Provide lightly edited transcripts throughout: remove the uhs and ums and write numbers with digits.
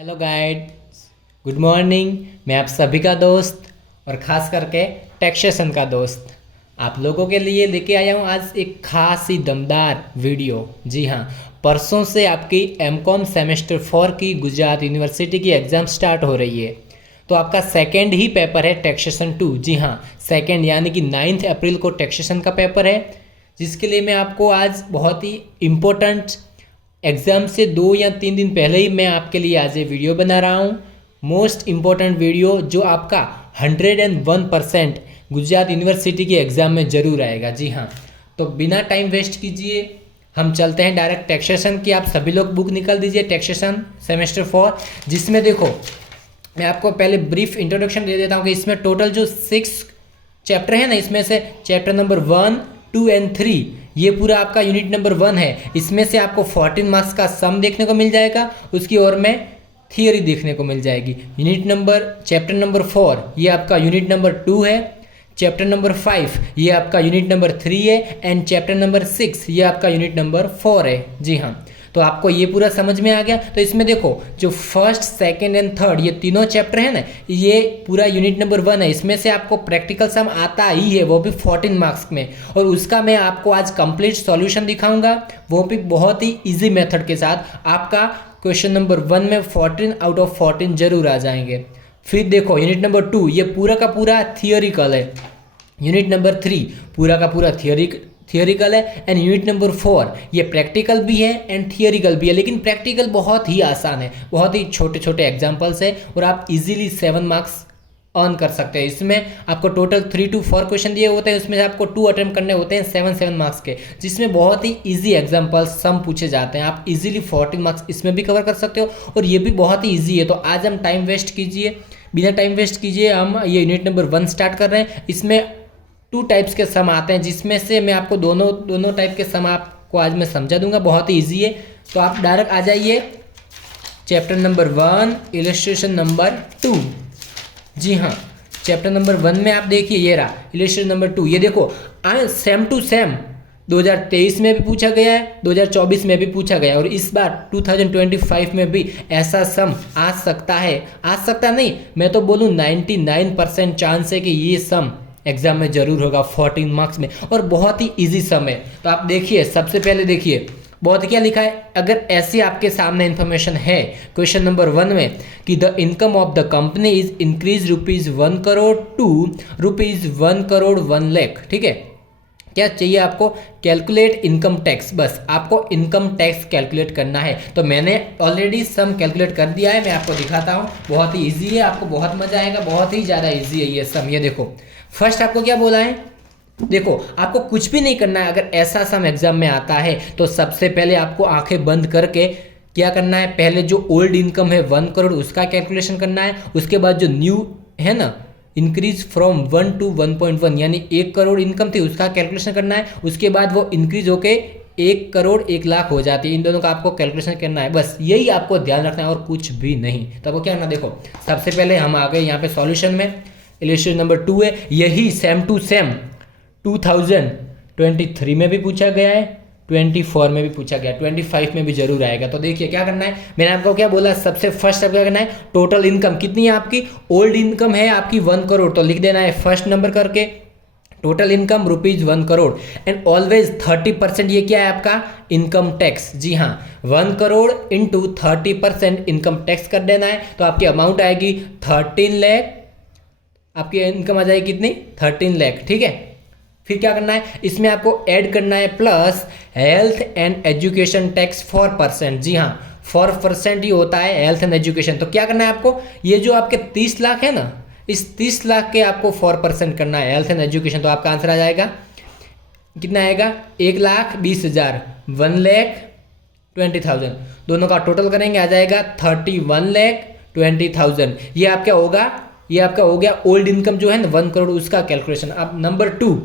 Hello guides, good morning. मैं आप सभी का दोस्त और ख़ास करके टैक्सेशन का दोस्त आप लोगों के लिए लेके आया हूँ आज एक खास ही दमदार वीडियो। जी हाँ, परसों से आपकी एमकॉम सेमेस्टर 4 की गुजरात यूनिवर्सिटी की एग्ज़ाम स्टार्ट हो रही है। तो आपका सेकेंड ही पेपर है टैक्सेशन 2। जी हाँ, सेकेंड यानी कि 9 अप्रैल को टैक्सेशन का पेपर है, जिसके लिए मैं आपको आज बहुत ही इम्पोर्टेंट एग्ज़ाम से 2 या 3 दिन पहले ही मैं आपके लिए आज ये वीडियो बना रहा हूँ। मोस्ट इम्पॉर्टेंट वीडियो जो आपका 101% गुजरात यूनिवर्सिटी की एग्ज़ाम में ज़रूर आएगा। जी हाँ, तो बिना टाइम वेस्ट कीजिए हम चलते हैं डायरेक्ट टैक्सेशन की। आप सभी लोग बुक निकाल दीजिए, टैक्सेशन सेमेस्टर 4, जिसमें देखो मैं आपको पहले ब्रीफ इंट्रोडक्शन दे देता हूँ कि इसमें टोटल जो 6 चैप्टर है ना, इसमें से चैप्टर नंबर 1, 2 एंड 3 ये पूरा आपका यूनिट नंबर 1 है। इसमें से आपको 14 मार्क्स का सम देखने को मिल जाएगा, उसकी ओर में थियरी देखने को मिल जाएगी। चैप्टर नंबर 4 ये आपका यूनिट नंबर 2 है। चैप्टर नंबर 5 ये आपका यूनिट नंबर 3 है एंड चैप्टर नंबर 6 ये आपका यूनिट नंबर 4 है। जी हाँ, तो आपको ये पूरा समझ में आ गया। तो इसमें देखो जो फर्स्ट, सेकंड एंड थर्ड ये तीनों चैप्टर है ना, ये पूरा यूनिट नंबर 1 है। इसमें से आपको प्रैक्टिकल सम आता ही है, वो भी 14 मार्क्स में, और उसका मैं आपको आज कंप्लीट सॉल्यूशन दिखाऊंगा, वो भी बहुत ही इजी मेथड के साथ। आपका क्वेश्चन नंबर 1 में 14 आउट ऑफ 14 जरूर आ जाएंगे। फिर देखो यूनिट नंबर 2 ये पूरा का पूरा थियोरिकल है। यूनिट नंबर 3 पूरा का पूरा थियोरिकल है एंड यूनिट नंबर 4 ये प्रैक्टिकल भी है एंड थियोरिकल भी है, लेकिन प्रैक्टिकल बहुत ही आसान है, बहुत ही छोटे छोटे एग्जांपल्स है और आप इजीली 7 मार्क्स अर्न कर सकते हैं। इसमें आपको टोटल 3 to 4 क्वेश्चन दिए होते हैं, उसमें से आपको 2 अटेम्प्ट करने होते हैं 7 मार्क्स के, जिसमें बहुत ही इजी एग्जाम्पल्स सम पूछे जाते हैं। आप इजीली 14 मार्क्स इसमें भी कवर कर सकते हो और ये भी बहुत ही ईजी है। तो आज हम बिना टाइम वेस्ट कीजिए हम ये यूनिट नंबर 1 स्टार्ट कर रहे हैं। इसमें 2 टाइप्स के सम आते हैं, जिसमें से मैं आपको दोनों टाइप के सम आपको आज मैं समझा दूंगा, बहुत ही ईजी है। तो आप डायरेक्ट आ जाइए चैप्टर नंबर 1 इलस्ट्रेशन नंबर 2। जी हाँ, चैप्टर नंबर 1 में आप देखिए ये रहा इलस्ट्रेशन नंबर 2। ये देखो सेम टू सेम 2023 में भी पूछा गया है, 2024 में भी पूछा गया है और इस बार 2025 में भी ऐसा सम आ सकता नहीं, मैं तो बोलूँ 99% चांस है कि ये सम एग्जाम में जरूर होगा 14 मार्क्स में, और बहुत ही इजी सम है। तो आप देखिए, सबसे पहले देखिए बहुत क्या लिखा है। अगर ऐसी आपके सामने इंफॉर्मेशन है क्वेश्चन नंबर 1 में कि the income of the company is increase ₹1 crore to ₹1 crore 1 lakh, ठीक है, क्या चाहिए आपको? Calculate income tax. बस आपको इनकम टैक्स कैलकुलेट करना है। तो मैंने ऑलरेडी सम कैलकुलेट कर दिया है, मैं आपको दिखाता हूँ। बहुत ही इजी है, आपको बहुत मजा आएगा, बहुत ही ज़्यादा इजी है ये सम। ये देखो फर्स्ट आपको क्या बोला है, देखो आपको कुछ भी नहीं करना है। अगर ऐसा सम एग्जाम में आता है तो सबसे पहले आपको आंखें बंद करके क्या करना है, पहले जो ओल्ड इनकम है 1 करोड़ उसका कैलकुलेशन करना है। उसके बाद जो न्यू है ना, इंक्रीज फ्रॉम 1 to 1.1 यानी 1 करोड़ इनकम थी उसका कैलकुलेशन करना है। उसके बाद वो इंक्रीज होके 1 करोड़ 1 लाख हो जाती है। इन दोनों का आपको कैलकुलेशन करना है, बस यही आपको ध्यान रखना है और कुछ भी नहीं। तो आपको क्या करना, देखो सबसे पहले हम आ गए यहाँ पे सॉल्यूशन में। इलस्ट्रेशन नंबर 2 है, यही सेम टू सेम 2023 में भी पूछा गया है, 24 में भी पूछा गया, 25 में भी जरूर आएगा। तो देखिए क्या करना है, मैंने आपको क्या बोला, सबसे फर्स्ट आपको क्या करना है, टोटल इनकम कितनी है आपकी, ओल्ड इनकम है आपकी 1 करोड़, तो लिख देना है फर्स्ट नंबर करके total income ₹1 crore and always 30% ये क्या है आपका इनकम टैक्स। जी हाँ, 1 करोड़ इंटू 30% इनकम टैक्स कर देना है। तो आपकी अमाउंट आएगी 13 लाख, आपकी इनकम आ जाएगी कितनी, 13 लाख, ठीक है। फिर क्या करना है, इसमें आपको ऐड करना है plus health and education tax 4%। जी हाँ, 4% ही होता है हेल्थ एंड एजुकेशन। तो क्या करना है आपको, ये जो आपके 30 लाख है ना, इस 30 लाख के आपको 4% करना है हेल्थ एंड एजुकेशन। तो आपका आंसर आ जाएगा कितना आएगा, 1,20,000, 1,20,000, दोनों का टोटल करेंगे आ जाएगा 31,20,000। ये आपका हो गया ओल्ड इनकम जो है ना 1 करोड़ उसका कैलकुलेशन। अब नंबर 2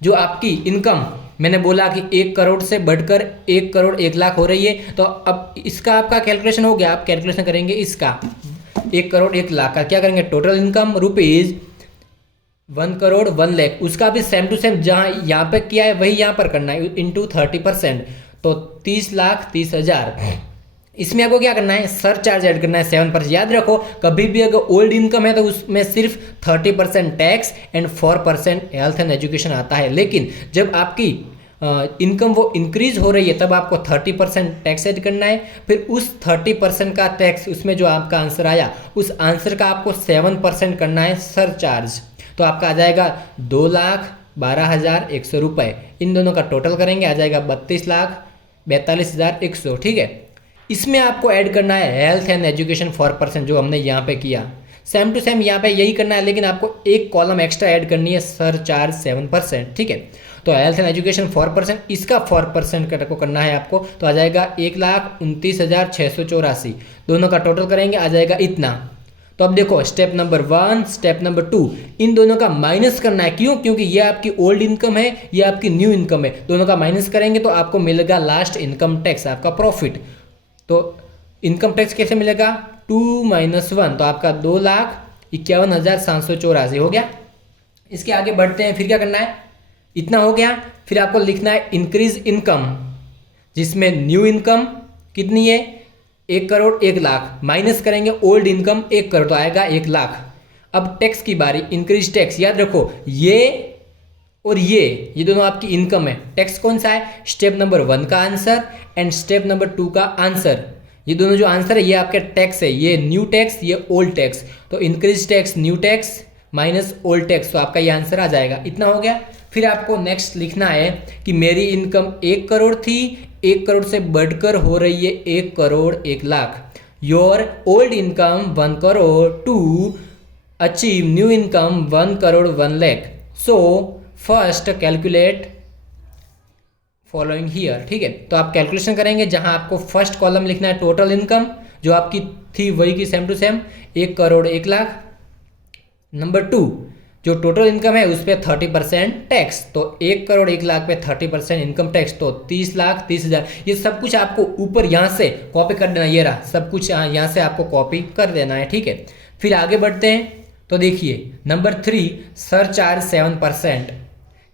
जो आपकी इनकम मैंने बोला कि 1 करोड़ से बढ़कर 1 करोड़ 1 लाख हो रही है, तो अब इसका आपका कैलकुलेशन हो गया। आप कैलकुलेशन करेंगे इसका 1 करोड़ 1 लाख का, क्या करेंगे, टोटल इनकम ₹1 करोड़ 1 लाख, उसका भी सेम टू सेम जहाँ यहाँ पे किया है वही यहाँ पर करना है इंटू 30%। तो 30,30,000 इसमें आपको क्या करना है, सर चार्ज ऐड करना है 7%। याद रखो कभी भी अगर ओल्ड इनकम है तो उसमें सिर्फ 30% tax and 4% health and education आता है। लेकिन जब आपकी इनकम वो इंक्रीज हो रही है तब आपको 30% टैक्स ऐड करना है। फिर उस 30% का टैक्स, उसमें जो आपका आंसर आया उस आंसर का आपको 7% करना है सर चार्ज। तो आपका आ जाएगा 2,12,100 रुपये। इन दोनों का टोटल करेंगे आ जाएगा 32,42,100। ठीक है, इसमें आपको ऐड करना है हेल्थ एंड एजुकेशन 4% जो हमने यहाँ पे किया। सेम टू सेम यहाँ पे यही करना है, लेकिन आपको एक कॉलम एक्स्ट्रा ऐड करनी है सर चार्ज 7%। ठीक है, तो हेल्थ एंड एजुकेशन 4%, इसका 4% को करना है आपको, तो आ जाएगा 1,29,684। दोनों का टोटल करेंगे आ जाएगा इतना। तो अब देखो स्टेप नंबर 1, स्टेप नंबर 2, इन दोनों का माइनस करना है। क्यों? क्योंकि ये आपकी ओल्ड इनकम है, ये आपकी न्यू इनकम है। दोनों का माइनस करेंगे तो आपको मिलेगा लास्ट इनकम टैक्स, आपका प्रॉफिट। तो इनकम टैक्स कैसे मिलेगा? 2 - 1, तो आपका 2,51,784 हो गया। इसके आगे बढ़ते हैं, फिर क्या करना है, इतना हो गया। फिर आपको लिखना है इंक्रीज इनकम, जिसमें न्यू इनकम कितनी है 1,01,00,000, माइनस करेंगे ओल्ड इनकम 1 करोड़, तो आएगा 1,00,000। अब टैक्स की बारी, इंक्रीज टैक्स। याद रखो ये और ये दोनों आपकी इनकम है। टैक्स कौन सा है? स्टेप नंबर 1 का आंसर एंड स्टेप नंबर 2 का आंसर। ये दोनों जो आंसर है ये आपके टैक्स है, ये न्यू टैक्स, ये ओल्ड टैक्स। तो increase tax new tax minus old tax, तो आपका ये आंसर आ जाएगा। इतना हो गया। फिर आपको नेक्स्ट लिखना है कि मेरी इनकम 1 करोड़ थी, 1 करोड़ से बढ़कर हो रही है 1,01,00,000। Your old income 1 crore to achieve new income 1,01,00,000। So first calculate following here. ठीक है, तो आप कैलकुलेशन करेंगे, जहां आपको फर्स्ट कॉलम लिखना है टोटल इनकम जो आपकी थी वही की सेम टू सेम 1,01,00,000। नंबर 2 जो टोटल इनकम है उस पर 30% टैक्स, तो 1,01,00,000 पे 30% इनकम टैक्स, तो 30,30,000। ये सब कुछ आपको ऊपर यहाँ से कॉपी कर देना, ये रहा सब कुछ यहाँ से आपको कॉपी कर देना है। ठीक है, फिर आगे बढ़ते हैं। तो देखिए नंबर 3 सर चार्ज 7%।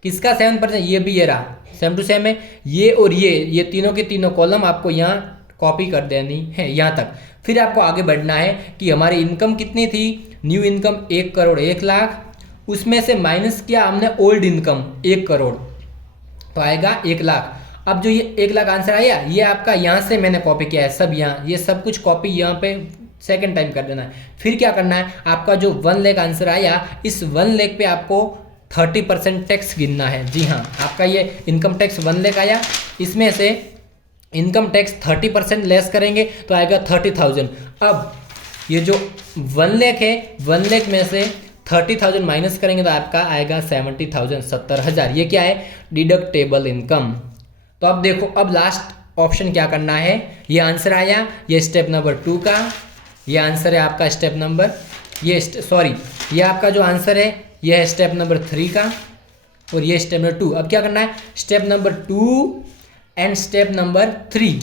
किसका 7%? ये भी ये रहा, सेम टू सेम है। ये और ये तीनों के तीनों कॉलम आपको यहाँ कॉपी कर देनी है यहाँ तक। फिर आपको आगे बढ़ना है कि हमारी इनकम कितनी थी, न्यू इनकम 1,01,00,000, उसमें से माइनस किया हमने ओल्ड इनकम 1 करोड़, तो आएगा 1,00,000। अब जो ये 1,00,000 आंसर आया ये आपका यहाँ से मैंने कॉपी किया है, सब यहाँ, ये सब कुछ कॉपी यहाँ पे सेकेंड टाइम कर देना है। फिर क्या करना है, आपका जो 1,00,000 आंसर आया इस 1,00,000 पे आपको 30% टैक्स गिनना है। जी हाँ, आपका ये इनकम टैक्स 1,00,000 आया, इसमें से इनकम टैक्स 30% लेस करेंगे तो आएगा 30,000। अब ये जो 1,00,000 है 1,00,000 में से 30,000 माइनस करेंगे तो आपका आएगा 70,000, 70,000। ये क्या है? Deductible income. तो अब देखो, अब लास्ट ऑप्शन क्या करना है, ये आंसर आया, ये स्टेप नंबर 2 का, ये आंसर है आपका स्टेप नंबर, ये आपका जो आंसर है ये है स्टेप नंबर 3 का, और ये स्टेप नंबर 2। अब क्या करना है, step number 2 and step number 3।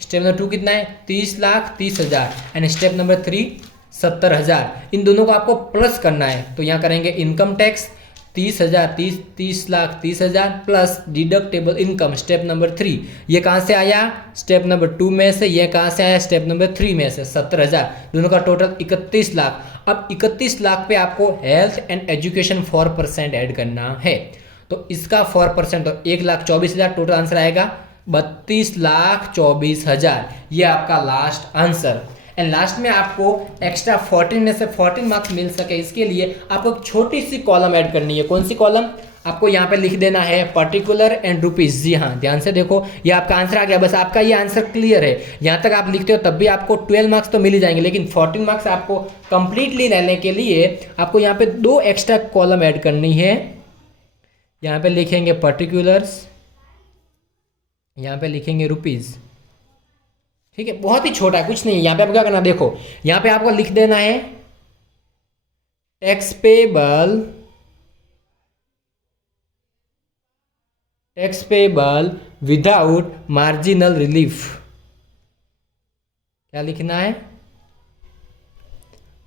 Step number 2 कितना है? 30,30,000 एंड स्टेप नंबर 3 70,000। इन दोनों को आपको प्लस करना है, तो यहाँ करेंगे income tax 30,000 30,30,000 plus deductible income step number 3। ये कहाँ से आया? स्टेप नंबर 2 में से। ये कहाँ से आया? स्टेप नंबर 3 में से, 70,000। दोनों का टोटल 31,00,000। अब 31,00,000 पे आपको हेल्थ एंड एजुकेशन 4% ऐड करना है, तो इसका 4% तो 1,24,000 टोटल आंसर आएगा 32,24,000। ये आपका लास्ट आंसर। एंड लास्ट में आपको एक्स्ट्रा 14 में से 14 मार्क्स मिल सके, इसके लिए आपको एक छोटी सी कॉलम ऐड करनी है। कौन सी कॉलम? आपको यहाँ पे लिख देना है पर्टिकुलर एंड रुपीज। जी हाँ, ध्यान से देखो, ये आपका आंसर आ गया। बस आपका ये आंसर क्लियर है, यहाँ तक आप लिखते हो तब भी आपको 12 मार्क्स तो मिल ही जाएंगे, लेकिन 14 मार्क्स आपको कंप्लीटली लेने के लिए आपको यहाँ पे 2 एक्स्ट्रा कॉलम ऐड करनी है। यहाँ पे लिखेंगे पर्टिकुलर्स, यहाँ पे लिखेंगे रुपीज। ठीक है, बहुत ही छोटा है, कुछ नहीं है। यहाँ पे आपको क्या करना, देखो यहाँ पे आपको लिख देना है tax payable without marginal relief. क्या लिखना है?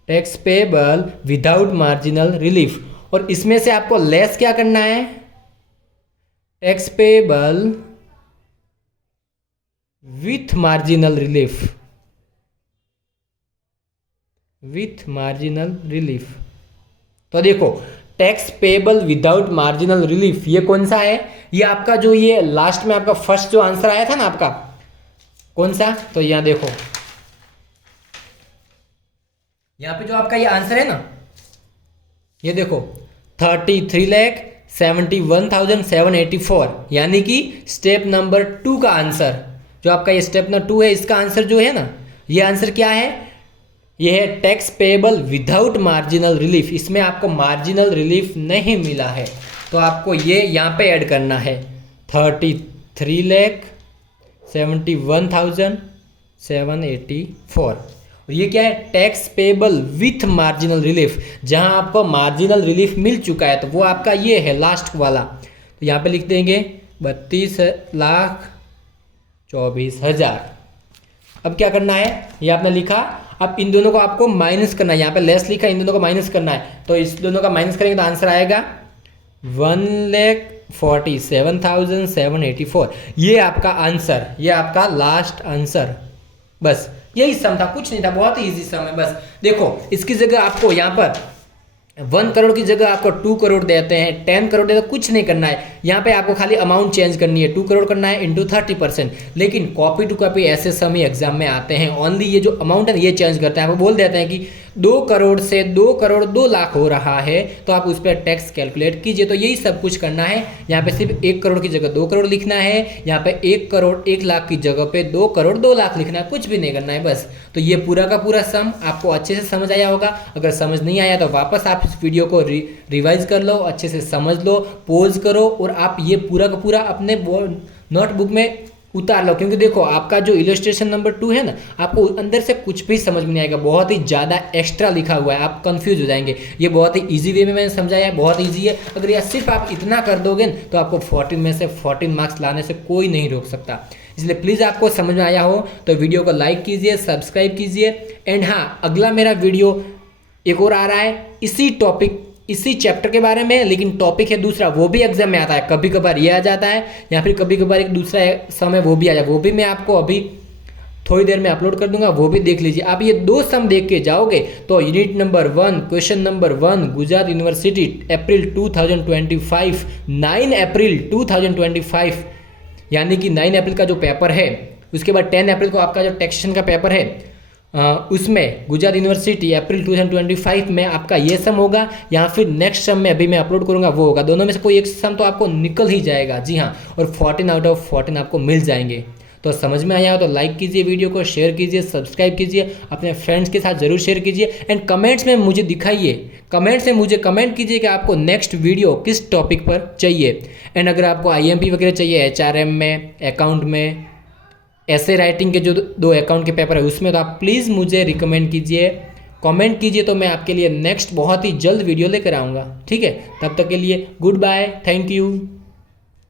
Tax payable without marginal relief. और इसमें से आपको लेस क्या करना है? Tax payable with marginal relief, with marginal relief. तो देखो tax payable without marginal relief ये कौन सा है? ये आपका जो ये लास्ट में आपका फर्स्ट जो आंसर आया था ना आपका, कौन सा? तो यहां देखो, यहां पे जो आपका ये आंसर है ना, ये देखो 33,71,784, यानी कि स्टेप नंबर 2 का आंसर, जो आपका ये स्टेप नंबर 2 है, इसका आंसर जो है ना, ये आंसर क्या है? ये है tax payable without marginal relief. इसमें आपको मार्जिनल रिलीफ नहीं मिला है, तो आपको ये यहाँ पे ऐड करना है 33,71,784। और ये क्या है? Tax payable with marginal relief. जहां आपको मार्जिनल रिलीफ मिल चुका है तो वो आपका ये है लास्ट वाला। तो यहाँ पे लिख देंगे 32,24,000। अब क्या करना है? ये आपने लिखा, अब इन दोनों को आपको माइनस करना है। यहाँ पे लेस लिखा है, इन दोनों को माइनस करना है। तो इस दोनों का माइनस करेंगे तो आंसर आएगा 1,47,784। ये आपका आंसर, ये आपका लास्ट आंसर। बस यही सम था, कुछ नहीं था, बहुत ही इजी सम है। बस देखो इसकी जगह आपको यहाँ पर 1 करोड़ की जगह आपको 2 करोड़ देते हैं, 10 करोड़ देते हैं, कुछ नहीं करना है। यहाँ पे आपको खाली अमाउंट चेंज करनी है, 2 करोड़ करना है इंटू 30%। लेकिन कॉपी टू कॉपी ऐसे सम ही एग्जाम में आते हैं, ओनली ये जो अमाउंट है ये चेंज करते हैं। आपको बोल देते हैं कि 2 करोड़ से 2 करोड़ 2 लाख हो रहा है, तो आप उस पर टैक्स कैलकुलेट कीजिए। तो यही सब कुछ करना है। यहाँ पे सिर्फ 1 करोड़ की जगह 2 करोड़ लिखना है, यहाँ पे 1 करोड़ 1 लाख की जगह पे 2 करोड़ 2 लाख लिखना है, कुछ भी नहीं करना है बस। तो ये पूरा का पूरा सम आपको अच्छे से समझ आया होगा। अगर समझ नहीं आया तो वापस आप इस वीडियो को रिवाइज कर लो, अच्छे से समझ लो, पॉज करो और आप ये पूरा का पूरा अपने नोटबुक में उतार लो। क्योंकि देखो आपका जो इलस्ट्रेशन नंबर 2 है ना, आपको अंदर से कुछ भी समझ में नहीं आएगा, बहुत ही ज़्यादा एक्स्ट्रा लिखा हुआ है, आप कंफ्यूज हो जाएंगे। ये बहुत ही इजी वे में मैंने समझाया है, बहुत ईजी है। अगर यह सिर्फ आप इतना कर दोगे तो आपको 14 में से 14 मार्क्स लाने से कोई नहीं रोक सकता। इसलिए प्लीज़ आपको समझ में आया हो तो वीडियो को लाइक कीजिए, सब्सक्राइब कीजिए। एंड हाँ, अगला मेरा वीडियो एक और आ रहा है इसी टॉपिक, इसी चैप्टर के बारे में, लेकिन टॉपिक है दूसरा, वो भी एग्जाम में आता है। कभी कभार ये आ जाता है या फिर कभी कभार एक दूसरा समय वो भी आ जाए, वो भी मैं आपको अभी थोड़ी देर में अपलोड कर दूंगा, वो भी देख लीजिए। आप ये 2 सम देख के जाओगे तो unit number 1 question number 1 Gujarat university April 2025, 9 April 2025, यानी कि 9 अप्रैल का जो पेपर है, उसके बाद 10 अप्रैल को आपका जो टैक्सेशन का पेपर है उसमें गुजरात यूनिवर्सिटी अप्रैल 2025 में आपका ये सम होगा, या फिर नेक्स्ट सम में अभी मैं अपलोड करूंगा वो होगा। दोनों में से कोई एक सम तो आपको निकल ही जाएगा, जी हाँ। और 14 आउट ऑफ 14 आपको मिल जाएंगे। तो समझ में आया हो तो लाइक कीजिए, वीडियो को शेयर कीजिए, सब्सक्राइब कीजिए, अपने फ्रेंड्स के साथ जरूर शेयर कीजिए। एंड कमेंट्स में मुझे दिखाइए, कमेंट्स में मुझे कमेंट कीजिए कि आपको नेक्स्ट वीडियो किस टॉपिक पर चाहिए। एंड अगर आपको IMP वगैरह चाहिए, HRM में, अकाउंट में, ऐसे राइटिंग के जो 2 अकाउंट के पेपर है उसमें, तो आप प्लीज़ मुझे रिकमेंड कीजिए, कमेंट कीजिए, तो मैं आपके लिए नेक्स्ट बहुत ही जल्द वीडियो लेकर आऊँगा। ठीक है, तब तक के लिए गुड बाय, थैंक यू।